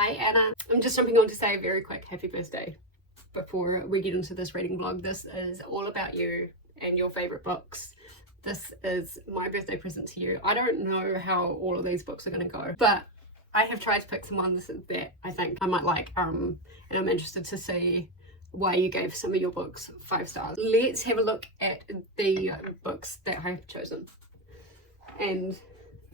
Hi Anna, I'm just jumping on to say a very quick happy birthday before we get into this reading vlog. This is all about you and your favourite books. This is my birthday present to you. I don't know how all of these books are going to go, but I have tried to pick some ones that I think I might like, and I'm interested to see why you gave some of your books 5 stars. Let's have a look at the books that I have chosen. And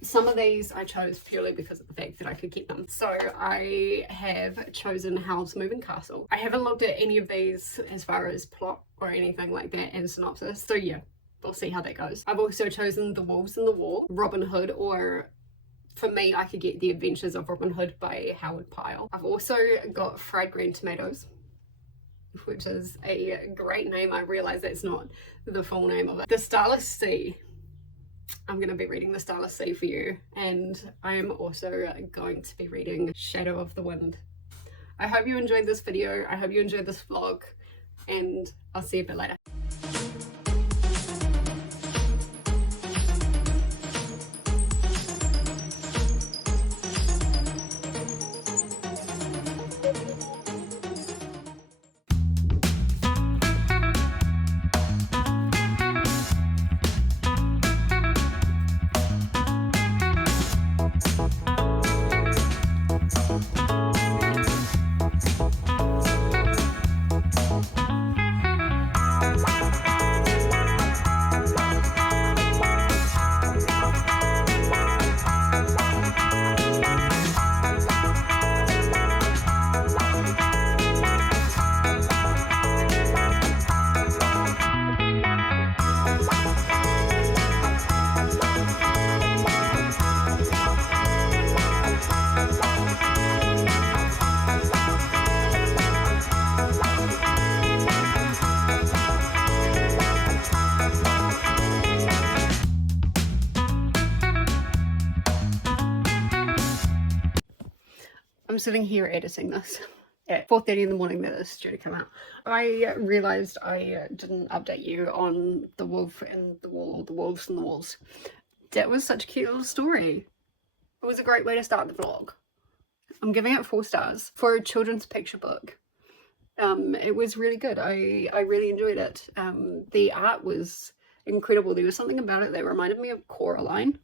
some of these I chose purely because of the fact that I could keep them. So I have chosen Howl's Moving Castle. I haven't looked at any of these as far as plot or anything like that and synopsis. So yeah, we'll see how that goes. I've also chosen The Wolves in the Wall, Robin Hood, or for me, I could get The Adventures of Robin Hood by Howard Pyle. I've also got Fried Green Tomatoes, which is a great name. I realise that's not the full name of it. The Starless Sea. I'm going to be reading The Starless Sea for you, and I am also going to be reading Shadow of the Wind. I hope you enjoyed this video, I hope you enjoyed this vlog, and I'll see you a bit later. I'm sitting here editing this at 4:30 in the morning that it's due to come out. I realised I didn't update you on The Wolf and the Wall, The Wolves and the Walls. That was such a cute little story. It was a great way to start the vlog. I'm giving it 4 stars for a children's picture book. It was really good. I really enjoyed it. The art was incredible. There was something about it that reminded me of Coraline,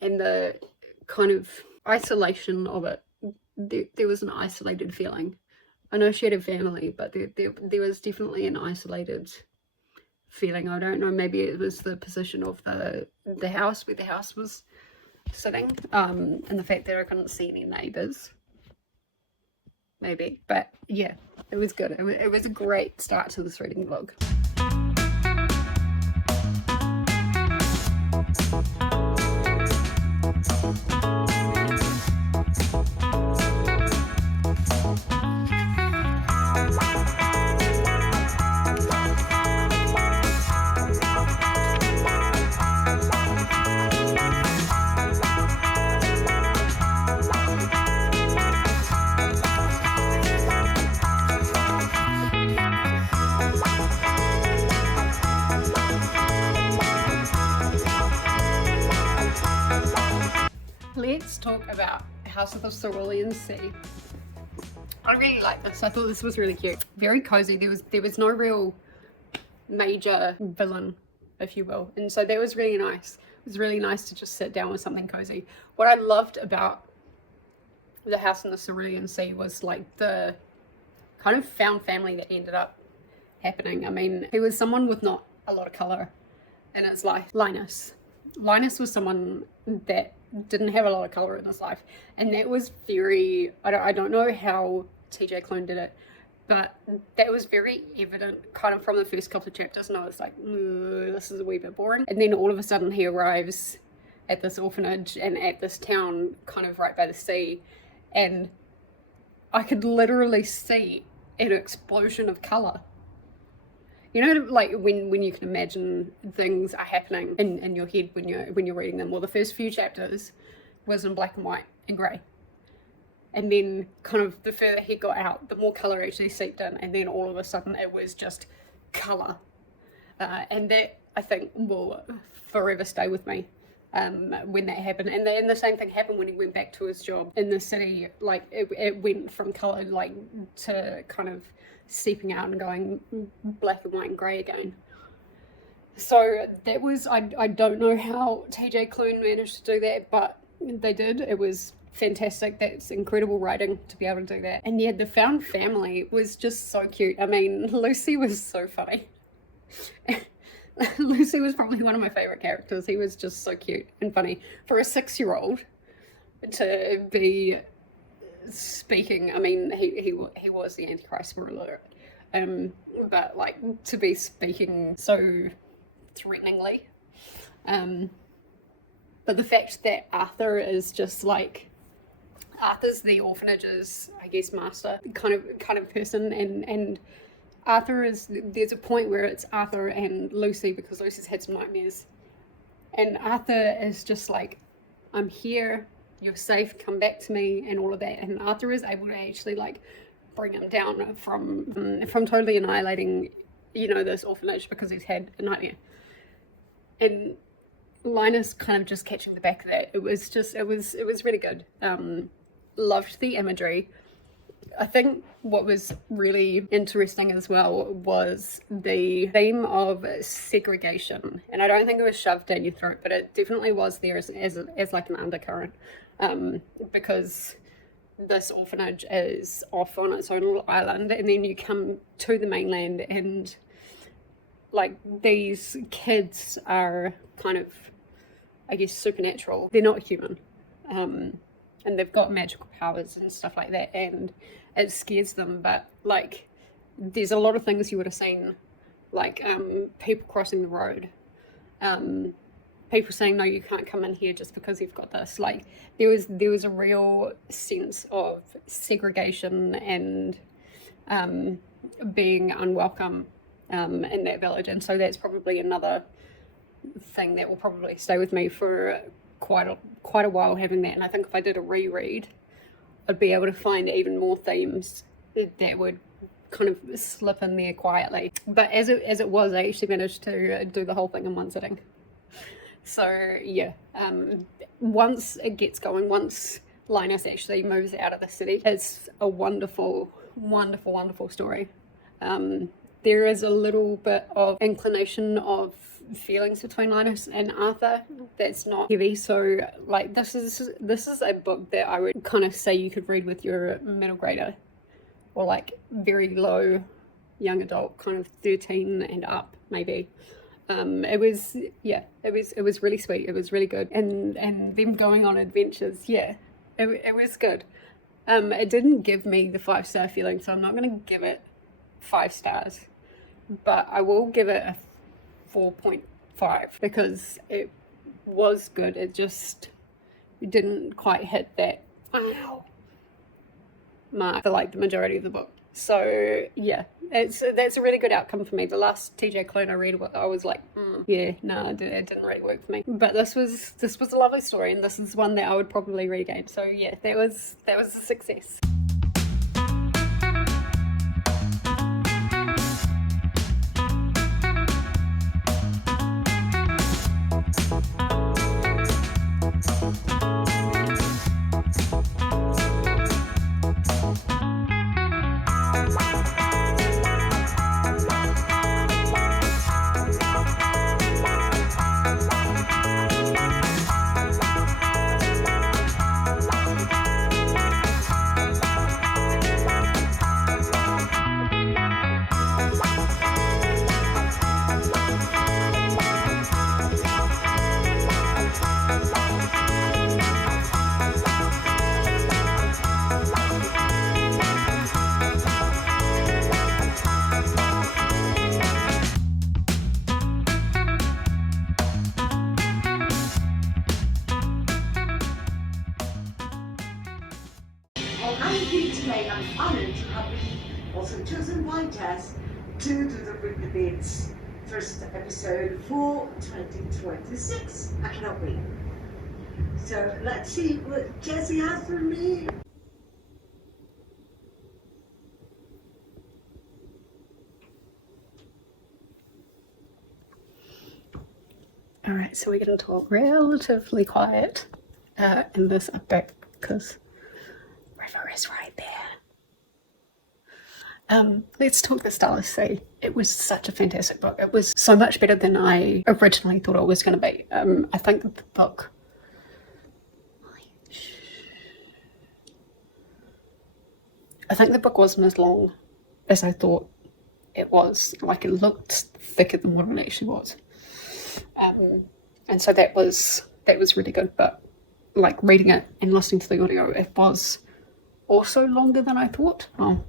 and the kind of isolation of it. There was an isolated feeling. I know she had a family, but there was definitely an isolated feeling. I don't know, maybe it was the position of the house, where the house was sitting, and the fact that I couldn't see any neighbours, maybe. But yeah, it was good. It was a great start to this reading vlog. Let's talk about House of the Cerulean Sea. I really like this. I thought this was really cute. Very cozy. There was no real major villain, if you will. And so that was really nice. It was really nice to just sit down with something cozy. What I loved about the House in the Cerulean Sea was like the kind of found family that ended up happening. I mean, he was someone with not a lot of colour in his life. Linus was someone that didn't have a lot of colour in his life, and that was very, I don't know how TJ Klune did it, but that was very evident kind of from the first couple of chapters, and I was like, this is a wee bit boring. And then all of a sudden he arrives at this orphanage and at this town kind of right by the sea, and I could literally see an explosion of colour. You know, like when you can imagine things are happening in your head when you're reading them. Well, the first few chapters was in black and white and grey. And then kind of the further he got out, the more colour actually seeped in, and then all of a sudden it was just colour. And that, I think, will forever stay with me. when that happened. And the same thing happened when he went back to his job in the city. Like it went from colour like to kind of seeping out and going black and white and grey again. So that was, I don't know how TJ Klune managed to do that, but they did. It was fantastic. That's incredible writing to be able to do that. And yeah, the found family was just so cute. I mean, Lucy was so funny. Lucy was probably one of my favourite characters. He was just so cute and funny. For a 6-year-old to be speaking, I mean, he was the Antichrist, spoiler alert. But like to be speaking so threateningly. But the fact that Arthur is just like, Arthur's the orphanage's, I guess, master kind of person, and Arthur is, there's a point where it's Arthur and Lucy, because Lucy's had some nightmares, and Arthur is just like, I'm here, you're safe, come back to me, and all of that. And Arthur is able to actually like bring him down from totally annihilating, you know, this orphanage because he's had a nightmare. And Linus kind of just catching the back of that. It was really good. Loved the imagery. I think what was really interesting as well was the theme of segregation, and I don't think it was shoved down your throat, but it definitely was there as like an undercurrent, because this orphanage is off on its own little island, and then you come to the mainland, and like these kids are kind of, I guess, supernatural. They're not human. And they've got magical powers and stuff like that, and it scares them. But like, there's a lot of things you would have seen, like people crossing the road, people saying, no, you can't come in here just because you've got this. Like there was a real sense of segregation and being unwelcome in that village. And so that's probably another thing that will probably stay with me for quite a while, having that. And I think if I did a reread, I'd be able to find even more themes that would kind of slip in there quietly. But as it was, I actually managed to do the whole thing in one sitting. So yeah, once it gets going, once Linus actually moves out of the city, it's a wonderful, wonderful, wonderful story. There is a little bit of inclination of feelings between Linus and Arthur that's not heavy. So like this is a book that I would kind of say you could read with your middle grader, or like very low young adult, kind of 13 and up maybe. It was really sweet. It was really good, and them going on adventures, it was good. It didn't give me the 5-star feeling, so I'm not going to give it 5 stars, but I will give it a 4.5 because it was good. It just didn't quite hit that mark for like the majority of the book. So yeah, that's a really good outcome for me. The last TJ Klune I read, I was like, it didn't really work for me. But this was a lovely story, and this is one that I would probably read again. So yeah, that was a success. I'm honored to have been also chosen by Jess to do the Book Debates first episode for 2026. I cannot wait. So let's see what Jessie has for me. All right. Alright, so we're going to talk relatively quiet in this update because river is right there. Let's talk the Starless Sea. It was such a fantastic book. It was so much better than I originally thought it was going to be. I think the book... wasn't as long as I thought it was. Like, it looked thicker than what it actually was. And so that was really good. But like reading it and listening to the audio, it was also longer than I thought. Oh,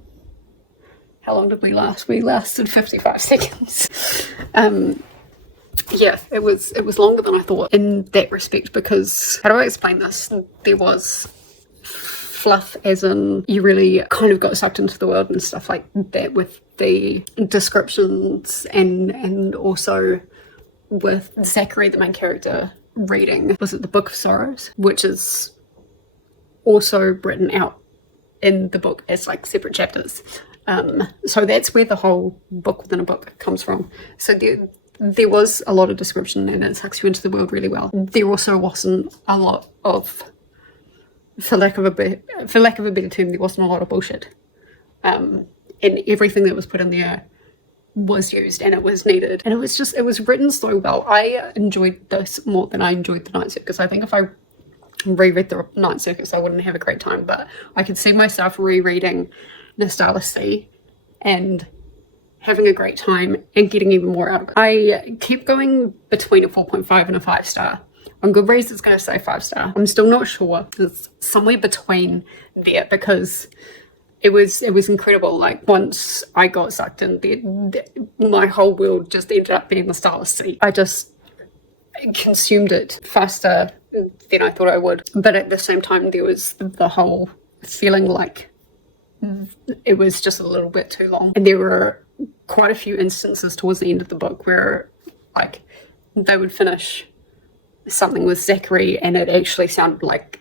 how long did we last? We lasted 55 seconds. Yeah, it was longer than I thought in that respect, because how do I explain this? There was fluff, as in you really kind of got sucked into the world and stuff like that, with the descriptions and also with Zachary, the main character, reading, was it the Book of Sorrows, which is also written out in the book as like separate chapters. So that's where the whole book within a book comes from. So there was a lot of description and it sucks you into the world really well. There also wasn't a lot of, for lack of a better term, there wasn't a lot of bullshit. And everything that was put in there was used and it was needed. And it was written so well. I enjoyed this more than I enjoyed the Night Circus. I think if I reread the Night Circus, I wouldn't have a great time, but I could see myself rereading the Starless Sea and having a great time and getting even more out of it. I kept going between a 4.5 and a 5 star. On Goodreads, it's going to say 5 star. I'm still not sure. It's somewhere between there because it was incredible. Like, once I got sucked in there, my whole world just ended up being the Starless Sea. I just consumed it faster than I thought I would. But at the same time, there was the whole feeling like it was just a little bit too long. And there were quite a few instances towards the end of the book where, like, they would finish something with Zachary and it actually sounded like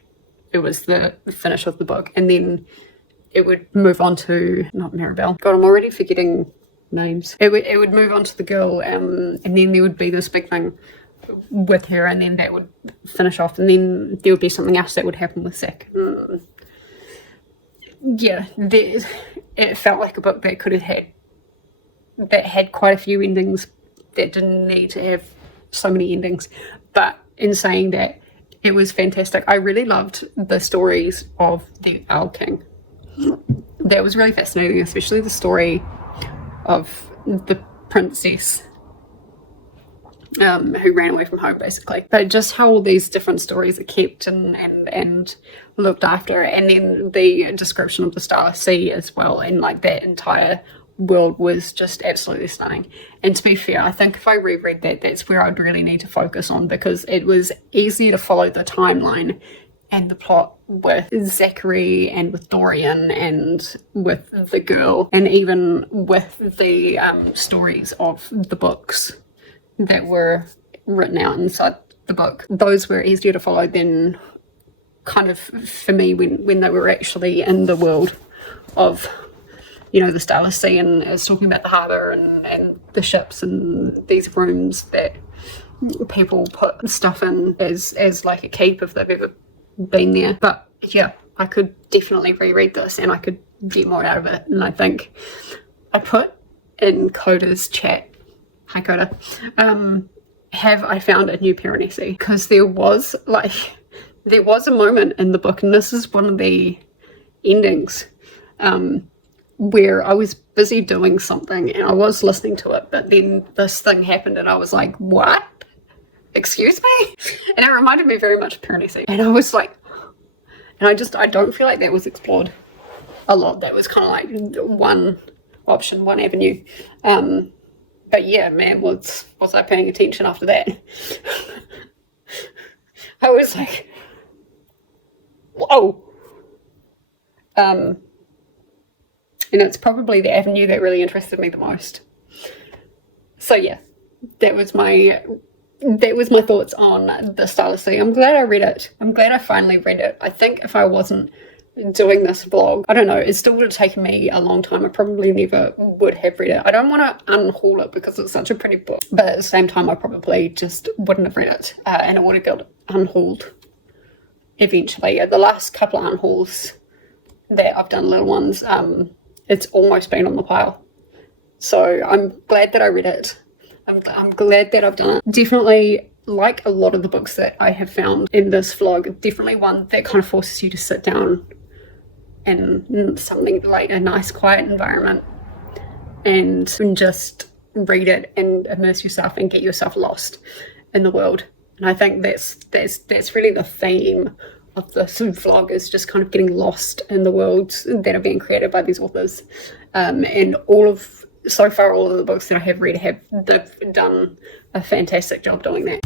it was the finish of the book, and then it would move on to, not Maribel, God, I'm already forgetting names. It would move on to the girl, and then there would be this big thing with her, and then that would finish off, and then there would be something else that would happen with Zach. Yeah, it felt like a book that had quite a few endings, that didn't need to have so many endings. But in saying that, it was fantastic. I really loved the stories of the Owl King. That was really fascinating, especially the story of the princess who ran away from home, basically. But just how all these different stories are kept and looked after, and then the description of the Starless Sea as well, and like that entire world was just absolutely stunning. And to be fair, I think if I reread that, that's where I'd really need to focus on, because it was easier to follow the timeline and the plot with Zachary and with Dorian and with the girl, and even with the stories of the books that were written out inside the book. Those were easier to follow than, kind of, for me, when they were actually in the world of, you know, the Starless Sea, and it's talking about the harbour and the ships and these rooms that people put stuff in as like a keep if they've ever been there. But yeah, I could definitely reread this and I could get more out of it. And I think I put in Coda's chat, hi Coda, have I found a new Piranesi? Because there was a moment in the book, and this is one of the endings, where I was busy doing something and I was listening to it, but then this thing happened and I was like, what? Excuse me? And it reminded me very much of Piranesi. And I was like, and I don't feel like that was explored a lot. That was kind of like one option, one avenue. But yeah, man, was I paying attention after that? I was like, whoa. And it's probably the avenue that really interested me the most. So yeah, that was my thoughts on the Starless Sea. I'm glad I read it. I'm glad I finally read it. I think if I wasn't doing this vlog. I don't know, it still would have taken me a long time. I probably never would have read it. I don't want to unhaul it because it's such a pretty book, but at the same time I probably just wouldn't have read it, and it would have got unhauled eventually. The last couple of unhauls that I've done, little ones, it's almost been on the pile. So I'm glad that I read it. I'm glad that I've done it. Definitely, like a lot of the books that I have found in this vlog, definitely one that kind of forces you to sit down in something like a nice quiet environment and just read it and immerse yourself and get yourself lost in the world. And I think that's really the theme of this vlog, is just kind of getting lost in the worlds that are being created by these authors. And so far all of the books that I have read they've done a fantastic job doing that.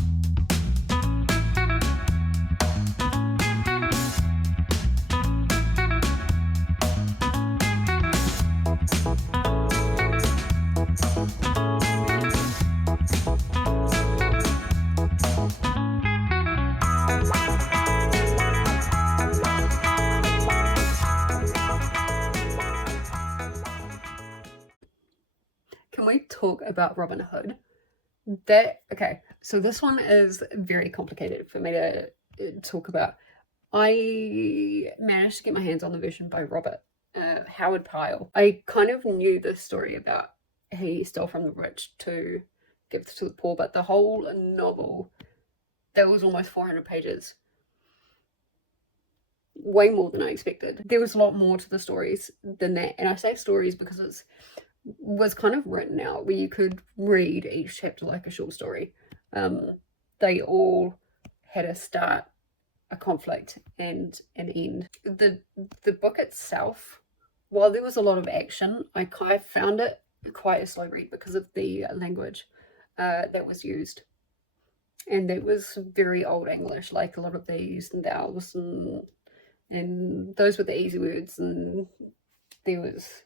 Can we talk about Robin Hood? Okay, so this one is very complicated for me to talk about. I managed to get my hands on the version by Robert Howard Pyle. I kind of knew this story about he stole from the rich to give to the poor, but the whole novel, that was almost 400 pages. Way more than I expected. There was a lot more to the stories than that, and I say stories because it was kind of written out where you could read each chapter like a short story. They all had a start, a conflict, and an end. The book itself, while there was a lot of action, I kind of found it quite a slow read because of the language that was used. And it was very old English, like a lot of these and thous, and those were the easy words, and there was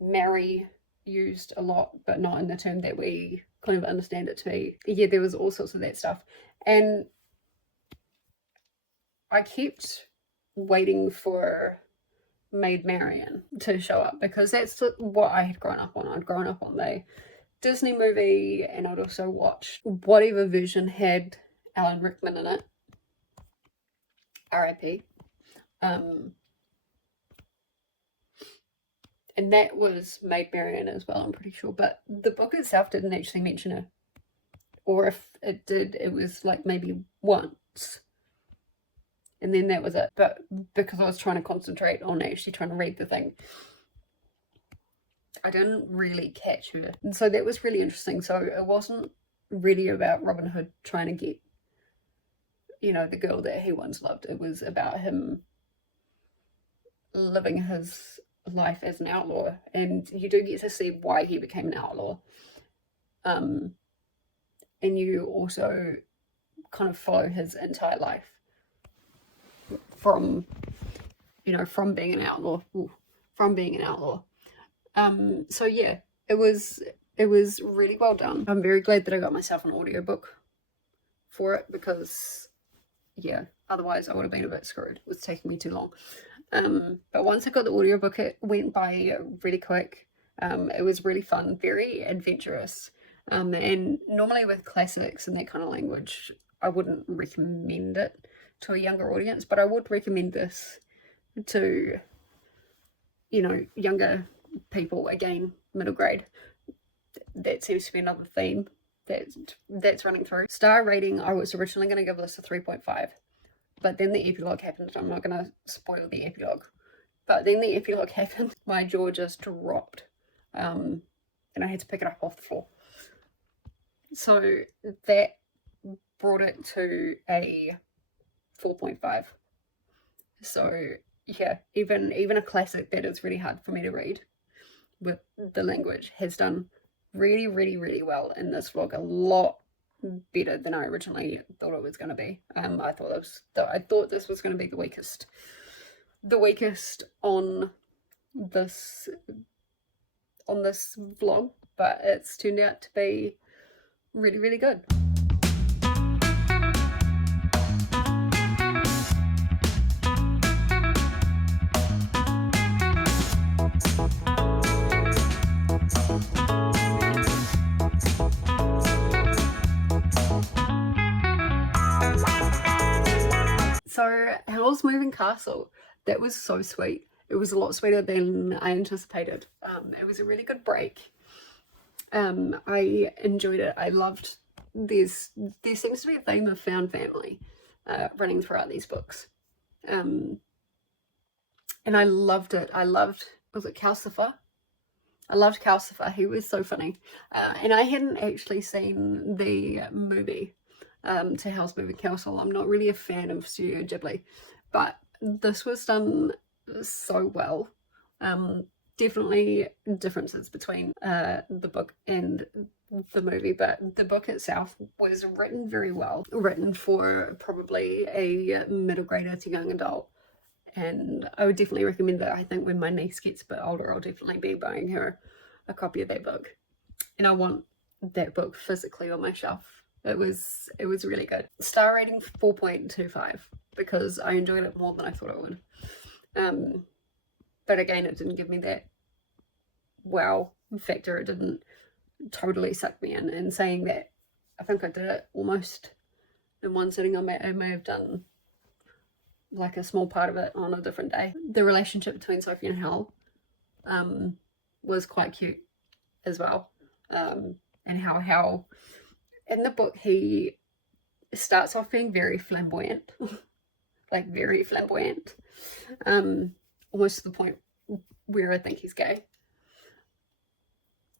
marry used a lot, but not in the term that we kind of understand it to be. Yeah, there was all sorts of that stuff, and I kept waiting for Maid Marian to show up because that's what I had grown up on. I'd grown up on the Disney movie, and I'd also watched whatever version had Alan Rickman in it, R.I.P. And that was Maid Marian as well, I'm pretty sure. But the book itself didn't actually mention her. Or if it did, it was like maybe once. And then that was it. But because I was trying to concentrate on actually trying to read the thing, I didn't really catch her. And so that was really interesting. So it wasn't really about Robin Hood trying to get, the girl that he once loved. It was about him living his life as an outlaw, and you do get to see why he became an outlaw, and you also kind of follow his entire life from being an outlaw. So yeah, it was really well done. I'm very glad that I got myself an audiobook for it, because yeah, otherwise I would have been a bit screwed. It was taking me too long. But once I got the audiobook, it went by really quick. It was really fun, very adventurous. And normally with classics and that kind of language, I wouldn't recommend it to a younger audience, but I would recommend this to, younger people, again, middle grade. That seems to be another theme that's running through. Star rating, I was originally going to give this a 3.5. But then the epilogue happened. I'm not going to spoil the epilogue. But then the epilogue happened. My jaw just dropped. And I had to pick it up off the floor. So that brought it to a 4.5. So yeah, even a classic that is really hard for me to read with the language has done really, really, really well in this vlog. A lot better than I originally thought it was going to be. I thought this was going to be the weakest on this vlog, but it's turned out to be really, really good. castle. That was so sweet. It was a lot sweeter than I anticipated. It was a really good break. I enjoyed it. I loved, there seems to be a theme of found family running throughout these books. And I loved it. Was it Calcifer? I loved Calcifer. He was so funny. And I hadn't actually seen the movie, To Howl's Moving Castle. I'm not really a fan of Studio Ghibli, but this was done so well. Definitely differences between the book and the movie, but the book itself was written very well, written for probably a middle grader to young adult, and I would definitely recommend that. I think when my niece gets a bit older, I'll definitely be buying her a copy of that book, and I want that book physically on my shelf. It was really good. Star rating 4.25 because I enjoyed it more than I thought it would. But again, it didn't give me that wow factor. It didn't totally suck me in. And saying that, I think I did it almost in one sitting. I may have done like a small part of it on a different day. The relationship between Sophie and Howl was quite cute as well. And how Howl, in the book, he starts off being very flamboyant. Like very flamboyant. Almost to the point where I think he's gay.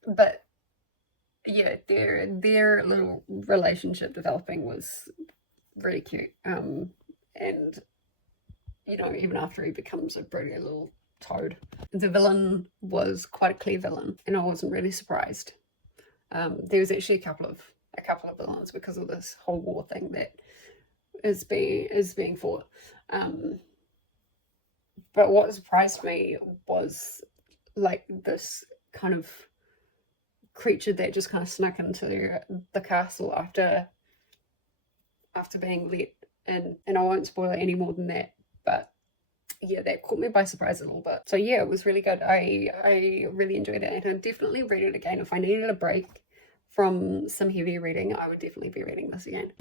But yeah, their little relationship developing was really cute. And you know, even after he becomes a brilliant little toad. The villain was quite a clear villain, and I wasn't really surprised. There was actually a couple of villains because of this whole war thing that is being fought. But what surprised me was like this kind of creature that just kind of snuck into the castle after being let in, and I won't spoil it any more than that, but yeah, that caught me by surprise a little bit. So yeah, it was really good. I really enjoyed it, and I'd definitely read it again. If I needed a break from some heavy reading, I would definitely be reading this again.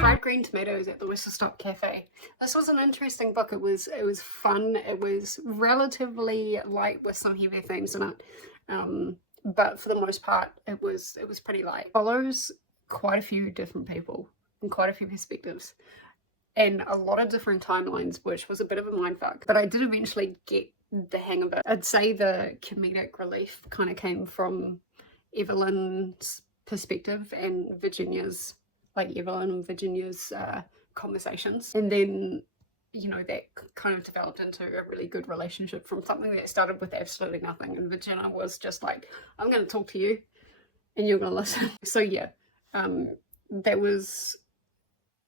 Fried green tomatoes at the Whistle Stop Cafe. This was an interesting book. It was fun. It was relatively light with some heavy themes in it, but for the most part, it was pretty light. It follows quite a few different people and quite a few perspectives, and a lot of different timelines, which was a bit of a mindfuck. But I did eventually get the hang of it. I'd say the comedic relief kind of came from Evelyn's perspective and Virginia's. Like Evelyn and Virginia's conversations, and then you know that kind of developed into a really good relationship from something that started with absolutely nothing, and Virginia was just like, I'm going to talk to you and you're going to listen. So yeah, that was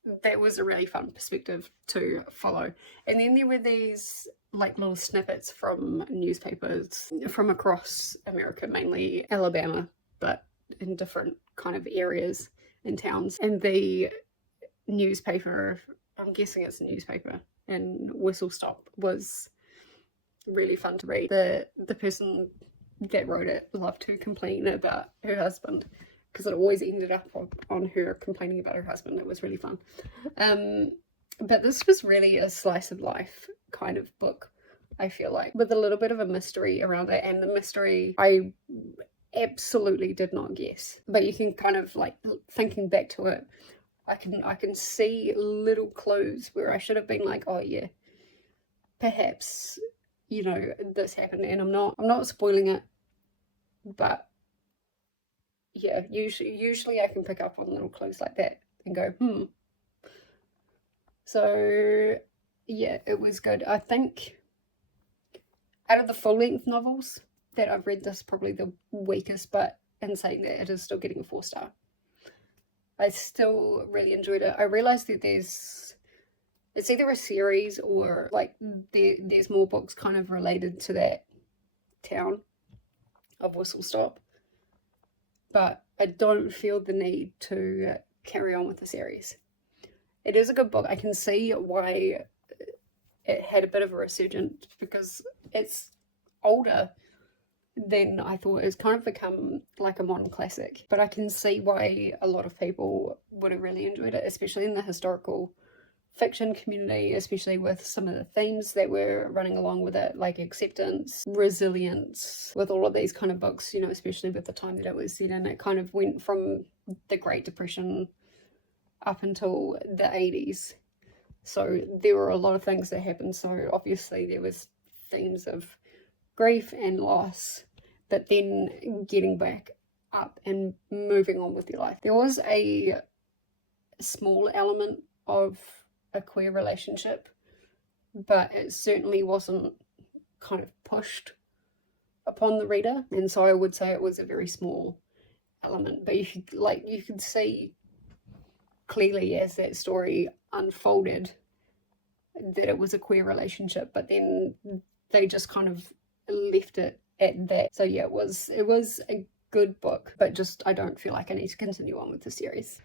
a really fun perspective to follow. And then there were these like little snippets from newspapers from across America, mainly Alabama, but in different kind of areas in towns, and the newspaper, I'm guessing it's a newspaper, and Whistle Stop was really fun to read. The person that wrote it loved to complain about her husband, because it always ended up on her complaining about her husband. It was really fun. But this was really a slice of life kind of book, I feel like, with a little bit of a mystery around it, and the mystery I absolutely did not guess, but you can kind of like, thinking back to it, I can see little clues where I should have been like, oh yeah, perhaps, you know, this happened, and I'm not spoiling it, but yeah, usually I can pick up on little clues like that and go so yeah, it was good. I think out of the full-length novels that I've read, this is probably the weakest, but in saying that, it is still getting a 4-star. I still really enjoyed it. I realised that it's either a series or like there's more books kind of related to that town of Whistle Stop, but I don't feel the need to carry on with the series. It is a good book. I can see why it had a bit of a resurgence because it's older than I thought. It's kind of become like a modern classic, but I can see why a lot of people would have really enjoyed it, especially in the historical fiction community, especially with some of the themes that were running along with it, like acceptance, resilience, with all of these kind of books, you know, especially with the time that it was set in. It kind of went from the Great Depression up until the 80s. So there were a lot of things that happened. So obviously there was themes of grief and loss, but then getting back up and moving on with your life. There was a small element of a queer relationship, but it certainly wasn't kind of pushed upon the reader, and so I would say it was a very small element. But you could see clearly as that story unfolded that it was a queer relationship, but then they just kind of left it at that. So yeah, it was a good book, but just I don't feel like I need to continue on with the series.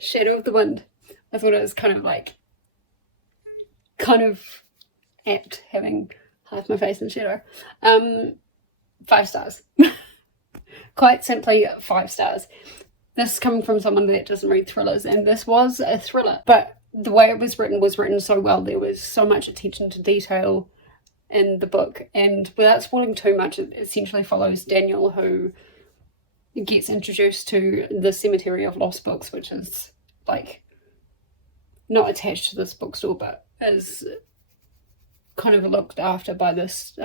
Shadow of the Wind. I thought it was kind of apt having half my face in shadow. 5 stars. Quite simply 5 stars. This is coming from someone that doesn't read thrillers, and this was a thriller, but the way it was written so well. There was so much attention to detail in the book, and without spoiling too much, it essentially follows Daniel, who gets introduced to the Cemetery of Lost Books, which is like not attached to this bookstore, but is kind of looked after by this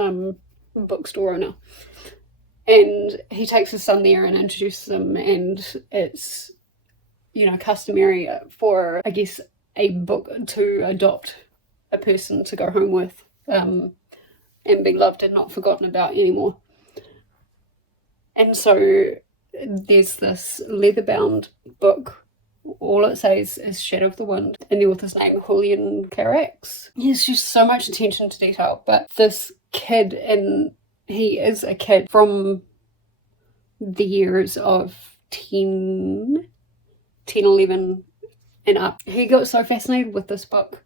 bookstore owner. And he takes his son there and introduces him, and it's, you know, customary for, I guess, a book to adopt a person to go home with and be loved and not forgotten about anymore. And so there's this leather-bound book. All it says is Shadow of the Wind, and the author's name, Julian Carax. There's just so much attention to detail, but this kid, and he is a kid from the years of 10, 11 and up. He got so fascinated with this book,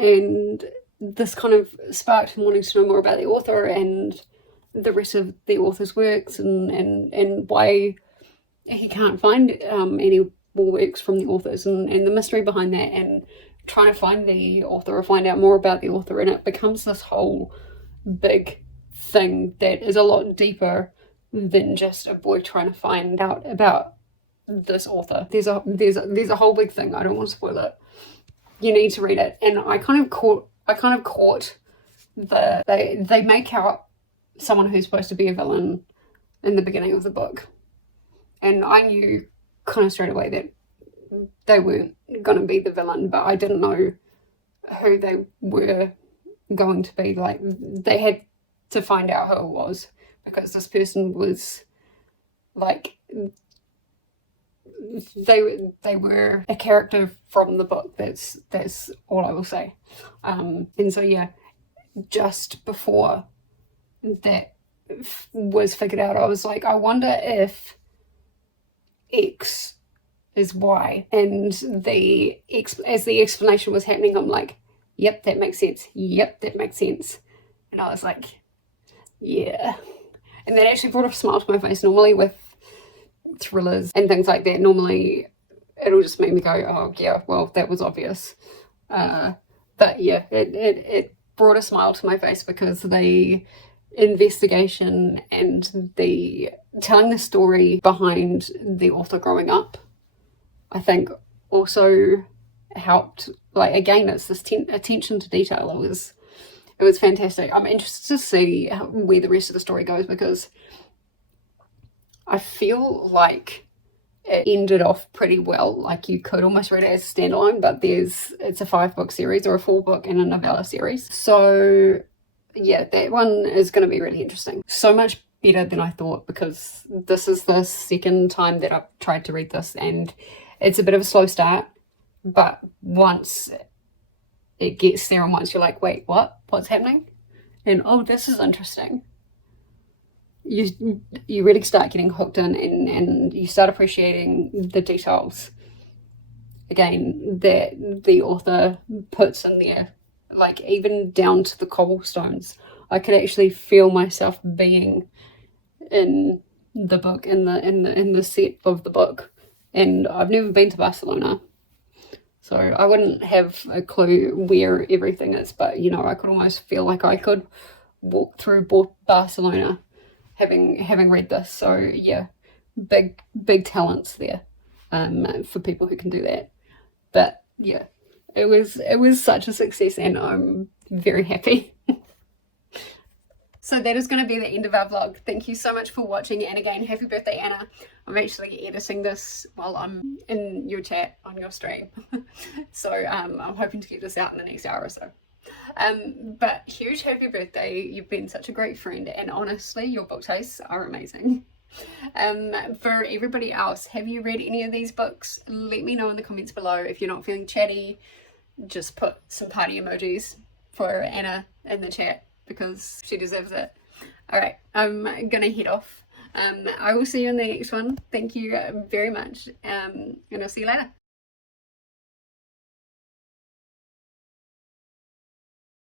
and this kind of sparked him wanting to know more about the author and the rest of the author's works, and why he can't find any more works from the authors, and the mystery behind that, and trying to find the author or find out more about the author. And it becomes this whole big thing that is a lot deeper than just a boy trying to find out about this author. There's a whole big thing. I don't want to spoil it. You need to read it. And I kind of caught they make out someone who's supposed to be a villain in the beginning of the book, and I knew kind of straight away that they weren't going to be the villain, but I didn't know who they were going to be. Like, they had to find out who it was, because this person was like, they were a character from the book. That's all I will say. And so yeah, just before that was figured out, I was like, I wonder if X is Y. And as the explanation was happening, I'm like, yep, that makes sense. Yep, that makes sense. And I was like, yeah. And that actually brought a smile to my face. Normally with thrillers and things like that, normally it'll just make me go, oh yeah, well, that was obvious. But yeah, it brought a smile to my face, because the investigation and the telling the story behind the author growing up, I think, also helped like, again, it's this attention to detail. It was fantastic. I'm interested to see where the rest of the story goes, because I feel like it ended off pretty well. Like, you could almost read it as a standalone, but it's a 5-book series, or a 4-book and a novella series. So yeah, that one is going to be really interesting. So much better than I thought, because this is the second time that I've tried to read this, and it's a bit of a slow start, but once it gets there, and once you're like, wait, what's happening? And oh, this is interesting. You really start getting hooked in, and you start appreciating the details, again, that the author puts in there, like even down to the cobblestones. I could actually feel myself being in the book, in the set of the book. And I've never been to Barcelona, so I wouldn't have a clue where everything is, but you know, I could almost feel like I could walk through Barcelona having read this. So yeah, big talents there for people who can do that. But yeah, it was such a success, and I'm very happy. So that is going to be the end of our vlog. Thank you so much for watching, and again, happy birthday, Anna. I'm actually editing this while I'm in your chat on your stream. So I'm hoping to get this out in the next hour or so. But huge happy birthday. You've been such a great friend, and honestly, your book tastes are amazing. For everybody else, have you read any of these books? Let me know in the comments below. If you're not feeling chatty, just put some party emojis for Anna in the chat, because she deserves it. All right, I'm gonna head off. I will see you in the next one. Thank you very much, and I'll see you later.